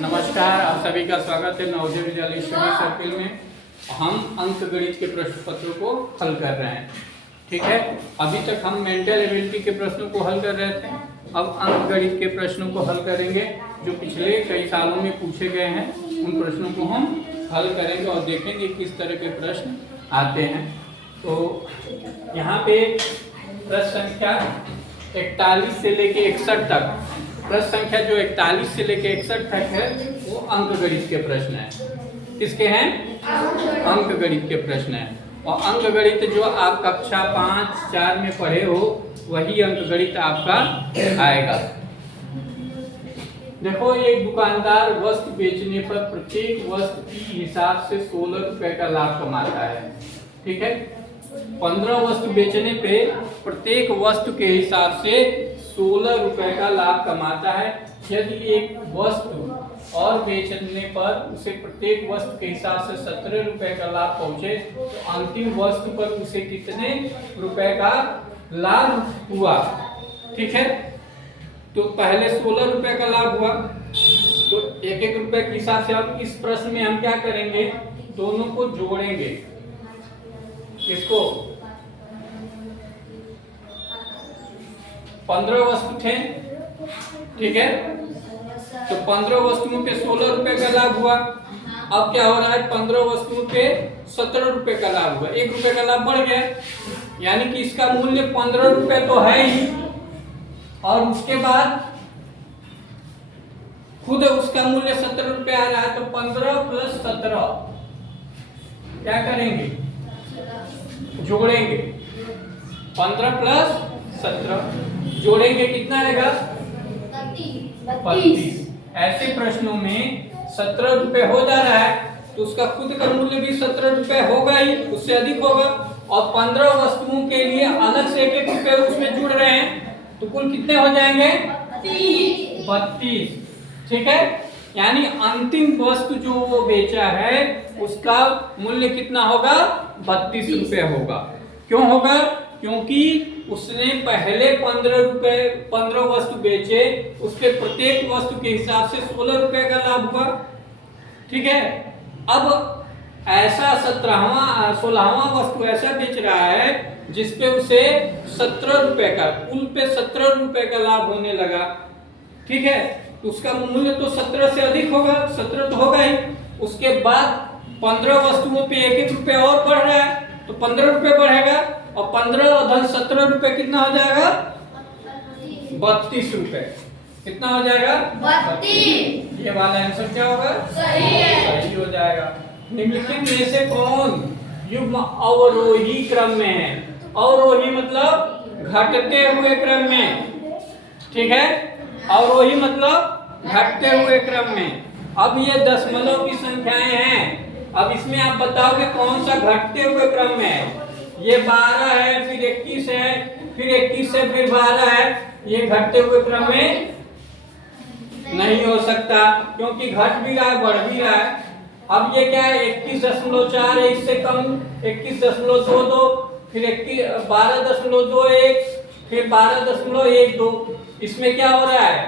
नमस्कार, आप सभी का स्वागत है नवोदय विद्यालय स्टडी सर्किल में। हम अंक गणित के प्रश्न पत्रों को हल कर रहे हैं। ठीक है, अभी तक हम मेंटल एबिलिटी के प्रश्नों को हल कर रहे थे। अब अंक गणित के प्रश्नों को हल करेंगे जो पिछले कई सालों में पूछे गए हैं। उन प्रश्नों को हम हल करेंगे और देखेंगे किस तरह के प्रश्न आते हैं। तो यहाँ पे प्रश्न संख्या 41 से लेके 61 तक, प्रश्न संख्या जो 41 से लेके 61 तक है वो अंक गणित के प्रश्न है। किसके हैं? अंक गणित के प्रश्न है। और अंक गणित जो आप कक्षा 5, 4 में पढ़े हो वही अंक गणित आपका आएगा। देखो, एक दुकानदार वस्तु बेचने पर प्रत्येक वस्तु के हिसाब से 16 रुपए का लाभ कमाता है। ठीक है, 15 वस्तु बेचने पे प्रत्येक वस्तु के हिसाब से 16 रुपए का लाभ कमाता है। यदि एक वस्तु और बेचने पर उसे प्रत्येक वस्तु के हिसाब से 17 रुपए का लाभ पहुंचे तो अंतिम वस्तु पर उसे कितने रुपए का लाभ हुआ? ठीक है, तो पहले 16 रुपए का लाभ हुआ, तो एक एक रुपए के हिसाब से अब इस प्रश्न में हम क्या करेंगे? दोनों को जोड़ेंगे। इसको 15 वस्तु थे, ठीक है, तो 15 वस्तुओं पे 16 रुपए का लाभ हुआ। अब क्या हो रहा है? 15 वस्तुओं पे 17 रुपए का लाभ हुआ, 1 रुपए का लाभ बढ़ गया, यानी कि इसका मूल्य 15 रुपए तो है ही। और उसके बाद खुद उसका मूल्य 17 रुपए आ रहा है, तो 15 प्लस 17 क्या करेंगे? जोड़ेंगे। 15 प्लस 17 जोड़ेंगे, कितना आएगा? 32। ऐसे प्रश्नों में 17 रुपए हो जा रहा है तो उसका खुद का मूल्य भी 17 रुपए होगा ही, उससे अधिक होगा। और 15 वस्तुओं के लिए अलग से 1-1 रुपए उसमें जुड़ रहे हैं, तो कुल कितने हो जाएंगे? 32। ठीक है, यानी अंतिम वस्तु जो वो बेचा है उसका मूल्य कितना होगा? 32 रुपए होगा। क्यों होगा? क्योंकि उसने पहले 15 वस्तु बेचे, उसके प्रत्येक वस्तु के हिसाब से 16 रुपए का लाभ हुआ। ठीक है, अब ऐसा 16वां वस्तु ऐसा बेच रहा है जिसपे उसे 17 रुपए का, कुल पे 17 रुपए का लाभ होने लगा। ठीक है, तो उसका मूल्य तो 17 से अधिक होगा, 17 तो होगा ही। उसके बाद 15 वस्तुओं पे 1-1 रुपए और बढ़ रहा है, तो 15 रुपए बढ़ेगा, और 15 और 17 रुपए कितना हो जाएगा? 32 रुपए। कितना हो जाएगा? 32। ये वाला आंसर क्या होगा? सही हो जाएगा। निम्नलिखित में से कौन युग्म अवरोही क्रम में है? अवरोही मतलब घटते हुए क्रम में। ठीक है, अवरोही मतलब घटते हुए क्रम में। अब ये दशमलव की संख्याएं हैं, अब इसमें आप बताओगे कौन सा घटते हुए क्रम में है? ये 12 है, फिर 21 है, फिर 21 है, फिर 12 है। ये घटते हुए क्रम में नहीं हो सकता, क्योंकि घट भी रहा है, बढ़ भी रहा है। अब ये क्या है? 21.4 है, इससे कम 21.22, फिर 12.21, फिर 12.12। इसमें क्या हो रहा है?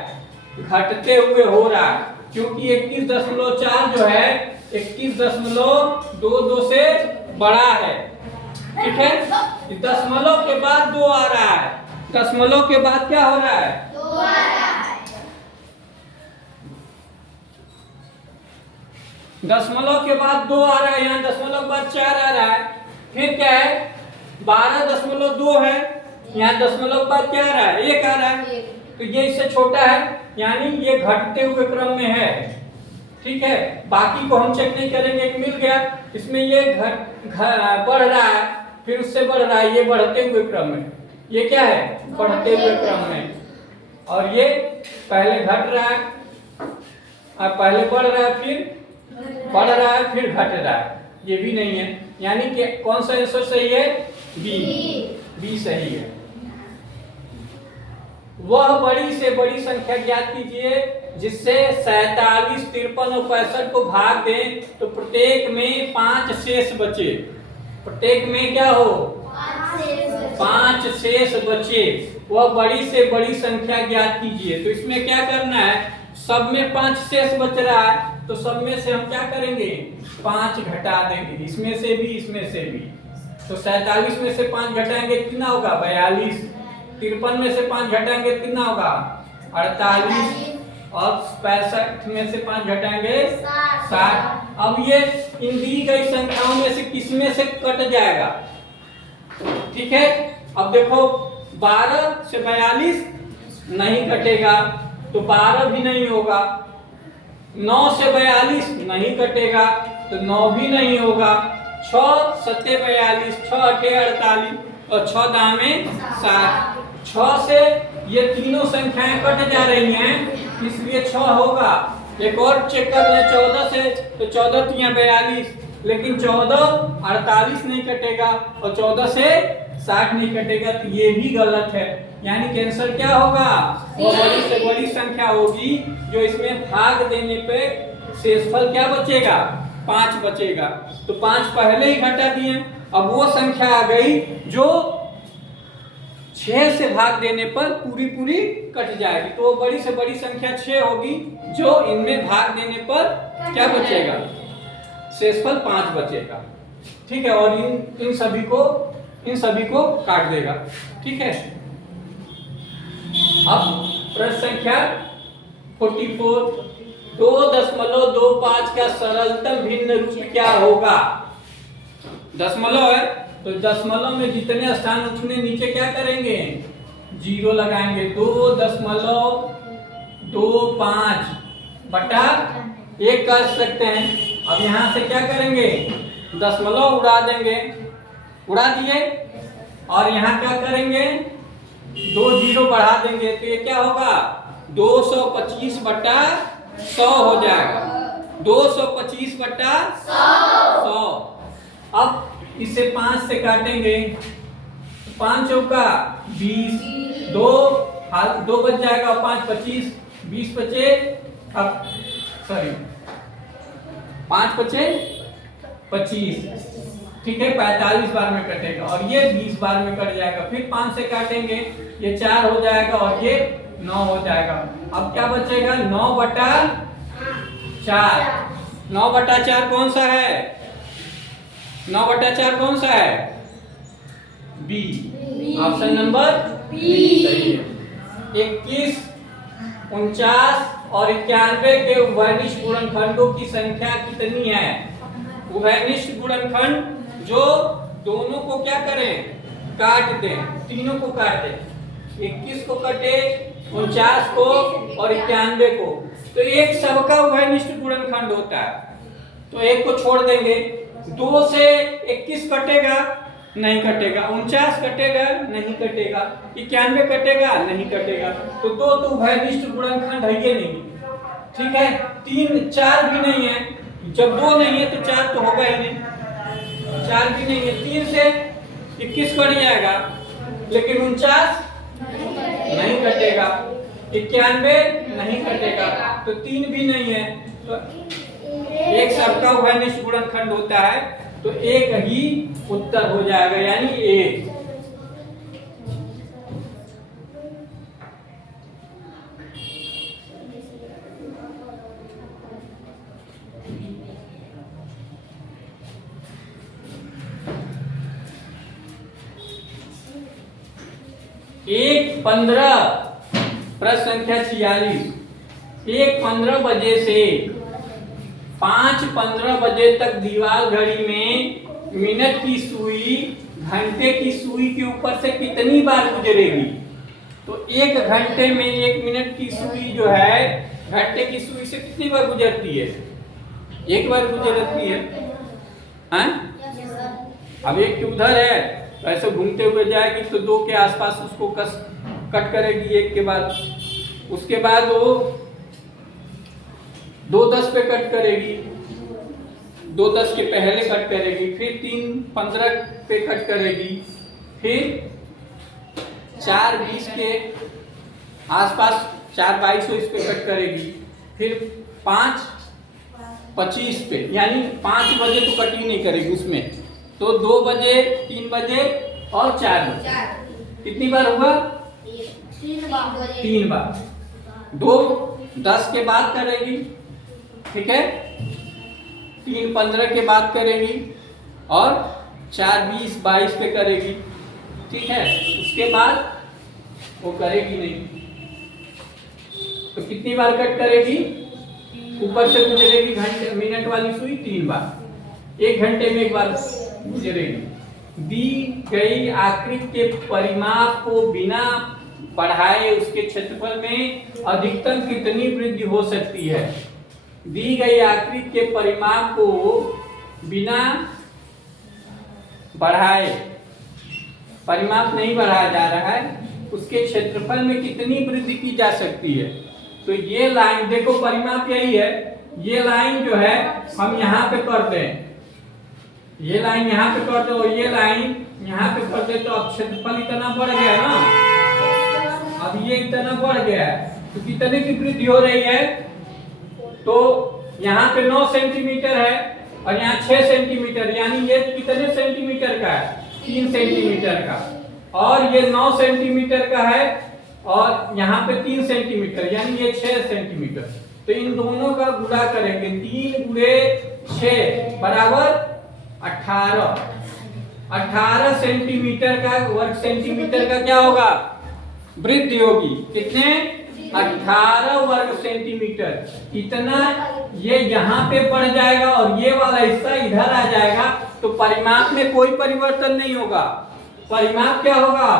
घटते हुए हो रहा है, क्योंकि 21.4 जो है 21.22 से बड़ा है। ठीक है, दशमलव के बाद 2 आ रहा है, दशमलव के बाद क्या हो रहा है? 2 आ रहा है। दशमलव के बाद 2 आ रहा है, यहाँ दशमलव के बाद 4 आ रहा है। फिर क्या है? 12.2 है, यहाँ दशमलव के बाद क्या आ रहा है? 1 आ रहा है, तो ये इससे छोटा है, यानी ये घटते हुए क्रम में है। ठीक है, बाकी को हम चेक नहीं करेंगे कि मिल गया। इसमें ये बढ़ रहा है, फिर उससे बढ़ रहा है, ये बढ़ते हुए क्रम में। ये क्या है? बढ़ते हुए क्रम में। और ये पहले घट रहा है, अब पहले बढ़ रहा है, फिर बढ़ रहा है, फिर घट रहा है। ये भी नहीं है, यानी कि कौन सा आंसर सही है? बी सही है। वह बड़ी से बड़ी संख्या ज्ञात कीजिए जिससे 47, 53 और 65 को भाग दें तो प्रत्येक में 5 शेष बचे। प्रत्येक में क्या हो? 5 शेष बचे। वह बड़ी से बड़ी संख्या ज्ञात कीजिए। तो इसमें क्या करना है? सब में 5 शेष बच रहा है, तो सब में से हम क्या करेंगे, 5 घटा देंगे, इसमें से भी इसमें से भी। तो 47 में से 5 घटाएंगे कितना होगा, 42। 53 में से 5 घटाएंगे कितना होगा, 48। और 65 में से 5 घटाएंगे 60। अब ये इन दी गई संख्याओं में से किस में से कट जाएगा, ठीक है। अब देखो 12 से 42 नहीं कटेगा, तो 12 भी नहीं होगा। 9 से 42 नहीं कटेगा, तो 9 भी नहीं होगा। 6 7 42, 6 8 48 और 6 दामे 60। 6 से ये तीनों संख्याएं कट जा रही हैं, इसलिए 6 होगा। एक और चेक कर लें, 14 से, तो 14 3 42, लेकिन 14 48 नहीं कटेगा और 14 से 60 नहीं कटेगा, तो ये भी गलत है। यानी कि आंसर क्या होगा, वो बड़ी से बड़ी संख्या होगी जो इसमें भाग देने पे शेषफल क्या बचेगा, 5 बचेगा। तो 5 पहले ही घटा दिए, अब वो संख्या आ गई जो 6 से भाग देने पर पूरी पूरी कट जाएगी, तो वो बड़ी से बड़ी संख्या 6 होगी जो इनमें भाग देने पर क्या बचेगा, शेषफल 5 बचेगा, ठीक है। और इन सभी को काट देगा, ठीक है। अब प्रश्न संख्या 44, 2.25 का सरलतम भिन्न रूप क्या होगा। दशमलव है, तो दशमलव में जितने स्थान उतने नीचे क्या करेंगे, 0 लगाएंगे। 2.25 बटा 1 कर सकते हैं। अब यहां से क्या करेंगे, दशमलव उड़ा देंगे, उड़ा दिए, और यहाँ क्या करेंगे, 2 0 बढ़ा देंगे, तो ये क्या होगा, 225 बटा 100 हो जाएगा। 225 बटा 100। अब इसे 5 से काटेंगे, 5 चौका 20, 2 बच जाएगा, 5 25, 20 बचे, अब सॉरी 5 बचे 25, ठीक है। 45 बार में कटेगा और ये 20 बार में कट जाएगा। फिर 5 से काटेंगे, ये 4 हो जाएगा और ये 9 हो जाएगा। अब क्या बचेगा, 9 बटा 4। 9 बटा 4 कौन सा है, 9 बटा 4 कौन सा है, बी, ऑप्शन नंबर बी सही है। 21, 49 और 91 के उभयनिष्ठ गुणनखंडों की संख्या कितनी है। उभयनिष्ठ गुणनखंड जो दोनों को क्या करें, काट दें, तीनों को काट दें, 21 को कटे, 49 को और 91 को, तो एक सबका उभयनिष्ठ गुणनखंड होता है, तो एक को छोड़ देंगे। 2 से 21 कटेगा, नहीं कटेगा। 49 कटेगा, नहीं कटेगा। 91 कटेगा, नहीं कटेगा। तो 2 तो उभयनिष्ठ गुणनखंड है ये नहीं, ठीक है। 3 4 भी नहीं है, जब 2 नहीं है तो 4 तो होगा ही नहीं, 4 भी नहीं है। 3 से 21 कट जाएगा, लेकिन 49 नहीं कटेगा, 91 नहीं कटेगा, तो 3 भी नहीं है। तो एक सबका उभयनिष्ठ गुणनखंड होता है, तो एक ही उत्तर हो जाएगा, यानी एक। एक 15 प्रश्न संख्या 46। 1:15 बजे से 5:15 बजे तक दीवार घड़ी में मिनट की सुई घंटे की सुई के ऊपर से कितनी बार गुजरेगी। तो 1 घंटे में 1 मिनट की सुई जो है घंटे की सुई से कितनी बार गुजरती है, 1 बार गुजरती है, हैं? अब एक की उधर है, तो ऐसे घूमते हुए जाएगी तो 2 के आसपास उसको कट करेगी 1 के बाद, उसके बाद वो 2:10 पे कट करेगी, 2:10 के पहले कट करेगी, फिर 3:15 पे कट करेगी, फिर 4:20 के आसपास 4:22 इस पे कट करेगी, फिर 5:25 पे, यानी 5 बजे तो कट ही नहीं करेगी उसमें, तो 2 बजे, 3 बजे और 4 बजे। कितनी बार होगा, 3 बार। 2 10 के बाद करेगी, ठीक है, 3 15 के बाद करेगी और 4 20 22 पे करेगी, ठीक है। उसके बाद वो करेगी नहीं, तो कितनी बार कट करेगी? ऊपर से गुजरेगी घंटे मिनट वाली सुई 3 बार, 1 घंटे में 1 बार गुजरेगी। दी गई आकृति के परिमाप को बिना बढ़ाए उसके क्षेत्रफल में अधिकतम कितनी वृद्धि हो सकती है? दी गई आकृति के परिमाप को बिना बढ़ाए, परिमाप नहीं बढ़ाया जा रहा है, उसके क्षेत्रफल में कितनी वृद्धि की जा सकती है? तो ये लाइन देखो, परिमाप यही है, ये लाइन जो है हम यहाँ पे करते हैं, ये लाइन यहाँ पे करते हो, ये लाइन यहाँ पे करते, तो अब क्षेत्रफल इतना बढ़ गया ना, अब ये इतना बढ़ गया है, तो कितने की वृद्धि हो रही है? तो यहाँ पे 9 सेंटीमीटर है और यहाँ 6 सेंटीमीटर, यानी ये कितने सेंटीमीटर का है? 3 सेंटीमीटर का, और ये 9 सेंटीमीटर का है और यहाँ पे 3 सेंटीमीटर, यानी ये 6 सेंटीमीटर। तो इन दोनों का गुणा करेंगे, 3 गुणे 6 बराबर 18 सेंटीमीटर का, वर्ग सेंटीमीटर का क्या होगा? वृद्धि होगी। कितने? 18 वर्ग सेंटीमीटर। इतना ये यहाँ पे बढ़ जाएगा और ये वाला हिस्सा इधर आ जाएगा, तो परिमाप में कोई परिवर्तन नहीं होगा। परिमाप क्या होगा?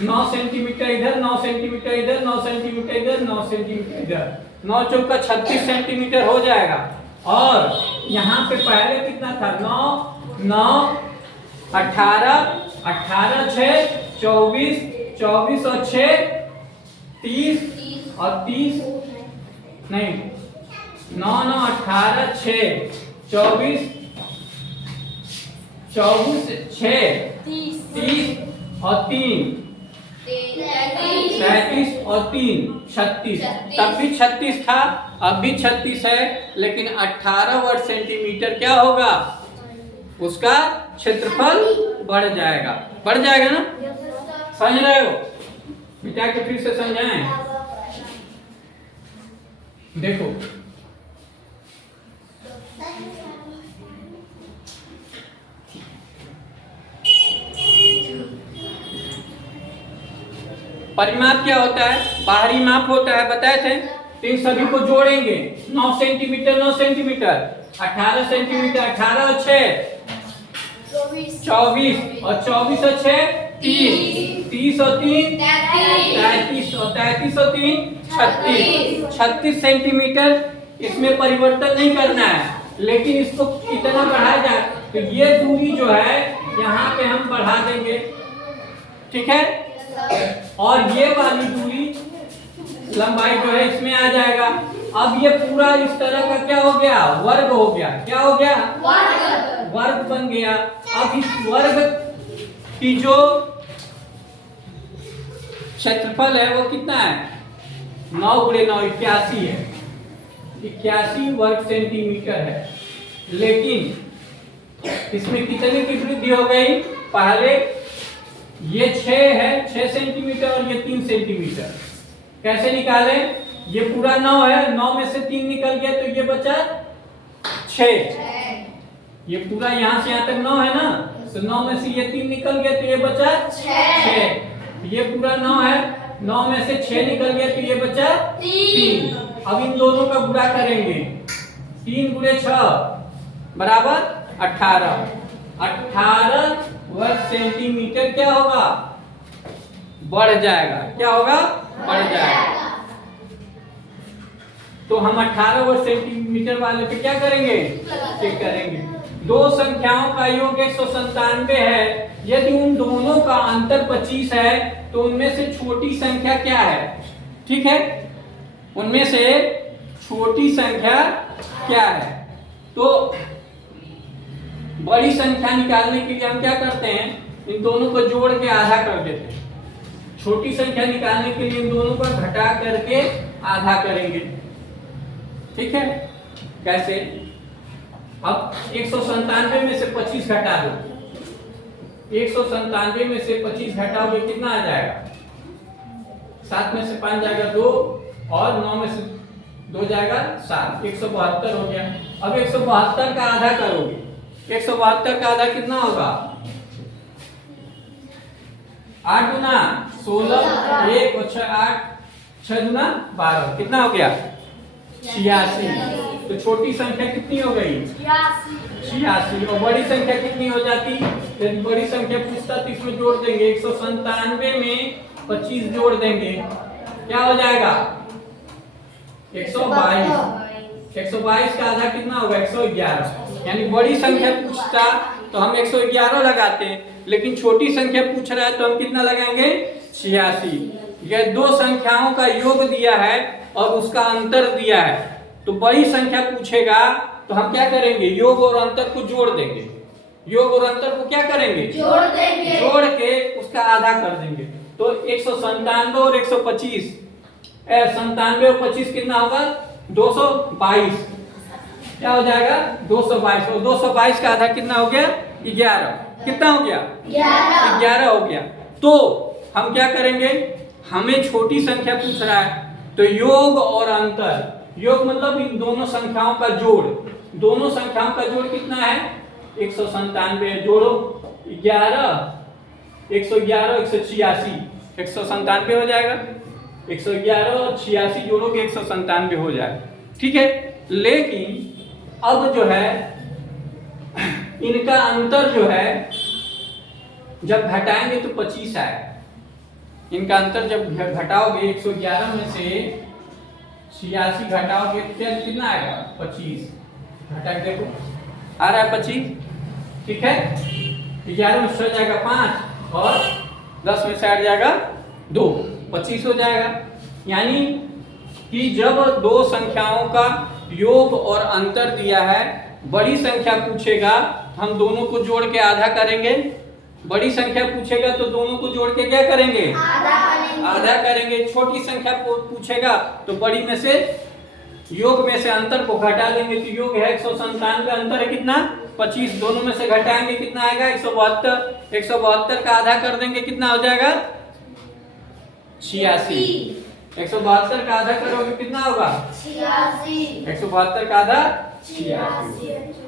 9 सेंटीमीटर इधर, 9 सेंटीमीटर इधर, 9 सेंटीमीटर इधर, 9 सेंटीमीटर इधर, 9 चौका 36 सेंटीमीटर हो जाएगा। और यहाँ पे पहले कितना था? 9 18 18 6 24 24 और 6 30 और 30 नहीं, 9 9 18 6 24 24 6 30 और 3 37 और 3 36, तब भी 36 था, अब भी 36 है, लेकिन 18 वर्ग सेंटीमीटर क्या होगा? उसका क्षेत्रफल बढ़ जाएगा। बढ़ जाएगा ना? समझ रहे हो? मिटा के फिर से समझाएं। देखो, परिमाप क्या होता है? बाहरी माप होता है, बताए थे। तो इन सभी को जोड़ेंगे, 9 सेंटीमीटर 9 सेंटीमीटर, 18 सेंटीमीटर, 18 और 6 24 और 24 और 6 30, 30 और 3 33 और 33 और 3 36 सेंटीमीटर। इसमें परिवर्तन नहीं करना है, लेकिन इसको कितना बढ़ाया जाए? तो ये दूरी जो है यहाँ पे हम बढ़ा देंगे, ठीक है। और ये वाली दूरी लंबाई जो है इसमें आ जाएगा। अब ये पूरा इस तरह का क्या हो गया? वर्ग हो गया। क्या हो गया? वर्ग बन गया। अब इस वर्ग की जो क्षेत्रफल है वो कितना है? 9 गुणे 9 81 है, 81 वर्ग सेंटीमीटर है। लेकिन इसमें कितने की वृद्धि हो गई? पहले ये 6 है, 6 सेंटीमीटर और ये 3 सेंटीमीटर। कैसे निकाले? ये पूरा 9 है, 9 में से 3 निकल गया तो ये बचा 6। ये पूरा यहाँ से यहाँ तक 9 है ना, तो 9 में से ये 3 निकल गया तो ये बचा 6। ये पूरा 9 है, 9 में से 6 निकल गया तो ये बचा 3। अब इन दोनों का गुणा करेंगे, 3 गुणे 6 बराबर 18। 18 वर्ग सेंटीमीटर क्या होगा? बढ़ जाएगा। क्या होगा? बढ़ जाएगा। तो हम 18 वर्ग सेंटीमीटर वाले पे क्या करेंगे? चेक करेंगे। दो संख्याओं का योग 197 है। यदि उन दोनों का अंतर 25 है तो उनमें से छोटी संख्या क्या है? ठीक है, उनमें से छोटी संख्या क्या है? तो बड़ी संख्या निकालने के लिए हम क्या करते हैं? इन दोनों को जोड़ के आधा कर देते हैं। छोटी संख्या निकालने के लिए इन दोनों को घटा करके आधा करेंगे, ठीक है। कैसे? अब 197 में से 25 घटा दो, 197 में से 25 घटाओगे कितना आ जाएगा? 7 में से 5 जाएगा 2 और 9 में से 2 जाएगा 7, 172 हो गया। अब 172 का आधा करोगे, 172 का आधा कितना होगा? 8 गुना 16, 1 और 6 8, 6 गुना 12, कितना हो गया? 86। तो छोटी संख्या कितनी हो गई? 86। और बड़ी संख्या कितनी हो जाती? यदि बड़ी संख्या पूछता तो इसमें जोड़ देंगे, 197 में 25 जोड़ देंगे, क्या हो जाएगा? 122। 122 का आधा कितना होगा? 111। यानी बड़ी संख्या पूछता तो हम 111 लगाते हैं, लेकिन छोटी संख्या पूछ रहा है तो हम कितना लगाएंगे? 86। यह दो संख्याओं का योग दिया है और उसका अंतर दिया है, तो बड़ी संख्या पूछेगा तो हम क्या करेंगे? योग और अंतर को जोड़ देंगे। योग और अंतर को क्या करेंगे? जोड़ देंगे। जोड़ के उसका आधा कर देंगे। तो 197 और 125, 97 और 25 कितना होगा? 222। क्या हो जाएगा? 222। और 222 का आधा कितना हो गया? 11। कितना हो गया? 11 हो गया। तो हम क्या करेंगे? हमें छोटी संख्या पूछ रहा है तो योग और अंतर, योग मतलब इन दोनों संख्याओं का जोड़, दोनों संख्याओं का जोड़ कितना है? 197। जोड़ो 11, 111, 186, 197 हो जाएगा। 111 और 86 जोड़ोगे 197 हो जाएगा, ठीक है। लेकिन अब जो है इनका अंतर जो है जब घटाएंगे तो 25 आएगा। इनका अंतर जब घटाओगे 111 में से 86 घटाओगे तो कितना आएगा? 25। घटा के देखो, आ रहा है 25, ठीक है। 11 में से हो जाएगा 5 और 10 में से हट जाएगा 2, 25 हो जाएगा। यानी कि जब दो संख्याओं का योग और अंतर दिया है, बड़ी संख्या पूछेगा हम दोनों को जोड़ के आधा करेंगे, बड़ी संख्या पूछेगा तो दोनों को जोड़ के क्या करेंगे? आधा करेंगे। छोटी संख्या पूछेगा तो बड़ी में से योग में से अंतर को घटा देंगे, तो योग है 197, अंतर है कितना? 25। दोनों में से घटाएंगे कितना आएगा? 172। 172 का आधा कर देंगे, कितना हो जाएगा? 86। 172 का आधा करोगे कितना होगा? 86। 172 का आधा 86।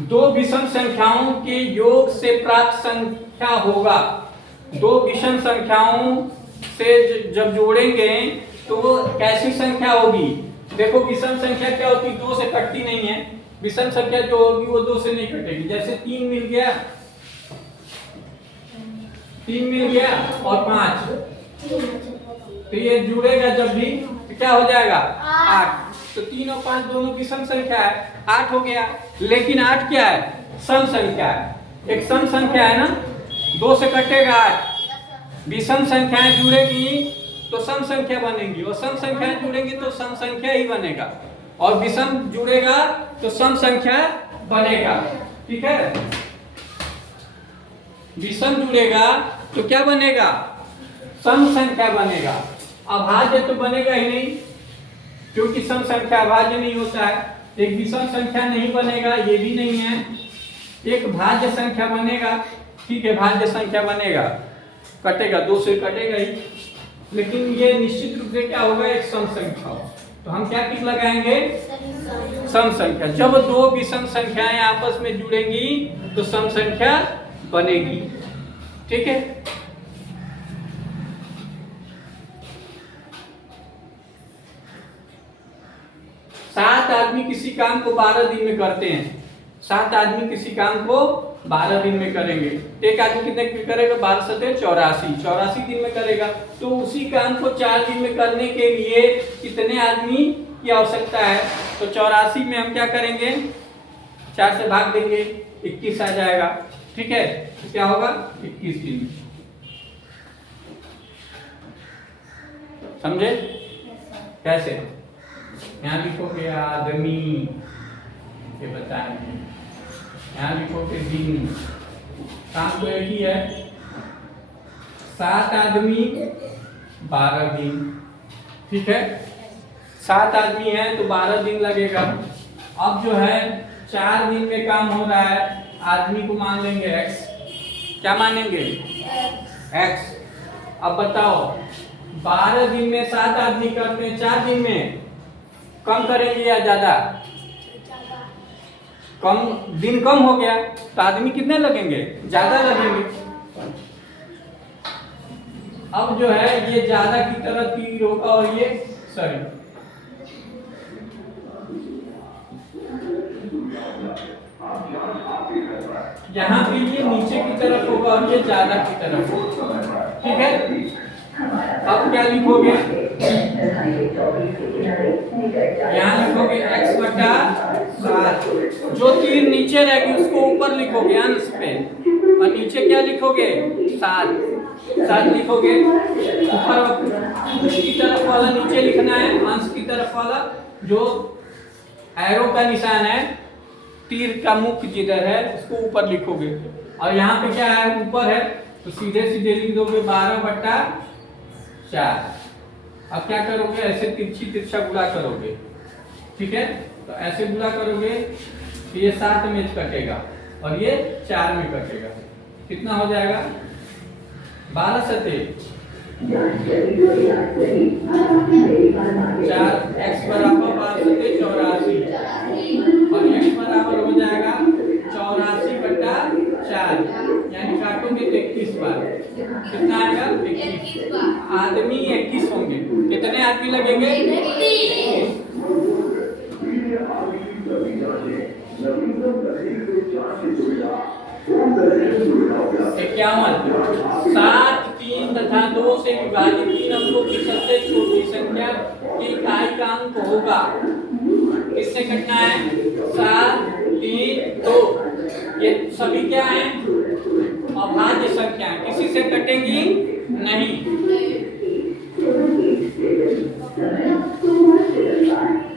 दो विषम संख्याओं के योग से प्राप्त संख्या होगा। दो विषम संख्याओं से जब जोड़ेंगे तो वो कैसी संख्या होगी? देखो विषम संख्या क्या होती है? 2 से कटती नहीं है। विषम संख्या जो होगी वो 2 से नहीं कटेगी। जैसे 3 मिल गया, 3 मिल गया और 5, तो ये जुड़ेगा जब भी तो क्या हो जाएगा? 8। तो 3 और 5 दोनों विषम संख्या है, 8 हो गया। लेकिन 8 क्या है? सम संख्या है। एक सम संख्या है ना, 2 से कटेगा 8। विषम संख्याएं जुड़ेगी तो सम संख्या बनेगी, और सम संख्याएं जुड़ेंगी तो सम संख्या ही बनेगा, और विषम जुड़ेगा तो सम संख्या बनेगा, ठीक है। विषम जुड़ेगा तो क्या बनेगा? सम संख्या बनेगा। अभाज्य तो बनेगा ही नहीं, क्योंकि सम संख्या अभाज्य नहीं होता है। एक विषम संख्या नहीं बनेगा, ये भी नहीं है। एक भाज्य संख्या बनेगा, ठीक है, भाज्य संख्या बनेगा, कटेगा, 2 से कटेगा ही, लेकिन ये निश्चित रूप से क्या होगा? एक सम संख्या। तो हम क्या टिक लगाएंगे? सम संख्या। जब दो विषम संख्याएं आपस में जुड़ेंगी तो सम संख्या बनेगी, ठीक है। सात आदमी किसी काम को 12 दिन में करते हैं। 7 आदमी किसी काम को 12 दिन में करेंगे। एक आदमी कितने करेगा? 12 सते 84, 84 दिन में करेगा। तो उसी काम को 4 दिन में करने के लिए कितने आदमी की आवश्यकता है? तो 84 में हम क्या करेंगे? 4 से भाग देंगे, 21 आ जाएगा, ठीक है। तो क्या होगा? 21 दिन। समझे कैसे? यहाँ लिखोगे आदमी, ये बताएंगे। यहाँ लिखोगे दिन। काम तो एक ही है, 7 आदमी 12 दिन, ठीक है। 7 आदमी हैं तो 12 दिन लगेगा। अब जो है 4 दिन में काम हो रहा है, आदमी को मान लेंगे x। क्या मानेंगे? x। अब बताओ 12 दिन में 7 आदमी करते हैं, 4 दिन में कम करेंगे या ज्यादा? कम, दिन कम हो गया तो आदमी कितने लगेंगे? ज्यादा लगेंगे। अब जो है ये ज्यादा की तरफ तीर होगा और ये सॉरी यहाँ पे ये नीचे की तरफ होगा और ये ज्यादा की तरफ होगा। ठीक है, अब क्या लिखोगे? यहाँ लिखोगे x बटा 7। जो तीर नीचे रहेगी उसको ऊपर लिखोगे अंश पे, और नीचे क्या लिखोगे? 7 लिखोगे। ऊपर की तरफ वाला नीचे लिखना है, अंश की तरफ वाला जो एरो का निशान है, तीर का मुख जिधर है उसको ऊपर लिखोगे। और यहाँ पे क्या है? ऊपर है तो सीधे सीधे लिख दोगे 12 बटा 4। अब क्या करोगे? ऐसे तिरछी तिरछा गुणा करोगे। ठीक है, तो ऐसे गुणा करोगे तो ये 7 में कटेगा और ये 4 में कटेगा। कितना हो जाएगा? 12 सते 4, x बराबर 12 सते 84 और x बराबर हो जाएगा 84 बटा 4, यानी काटोगे तो 21 बार। कितना आएगा? 21 बार। आदमी 21 होंगे। कितने आदमी लगेंगे? 21। 7, 3 तथा 2 से विभाजित 3 अंकों की सबसे छोटी संख्या की इकाई का अंक होगा। किससे कटना है? 7, 3, 2। ये सभी क्या है? अभाज्य संख्या, किसी से कटेंगी नहीं।